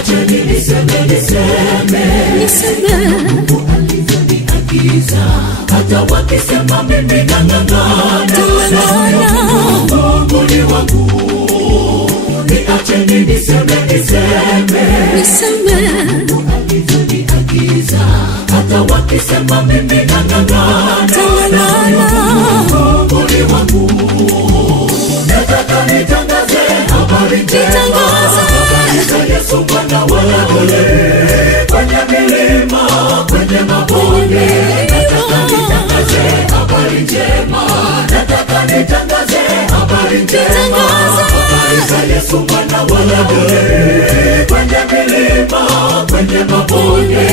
Acheni niseme Mungu alivyoniagiza. Hata wakisema mimi nang'ang'ana, Mungu ni wangu. Acheni niseme Mungu alivyoniagiza. Hata wakisema mimi nang'ang'ana, Mungu ni wangu. Nataka nitangaze habari njema za Yesu Bwana wangu. Kwenye milima, kwenye mabonde, nataka nitangaze habari njema. Nataka nitangaze habari njema za Yesu Bwana wangu. Kwenye milima, kwenye mabonde,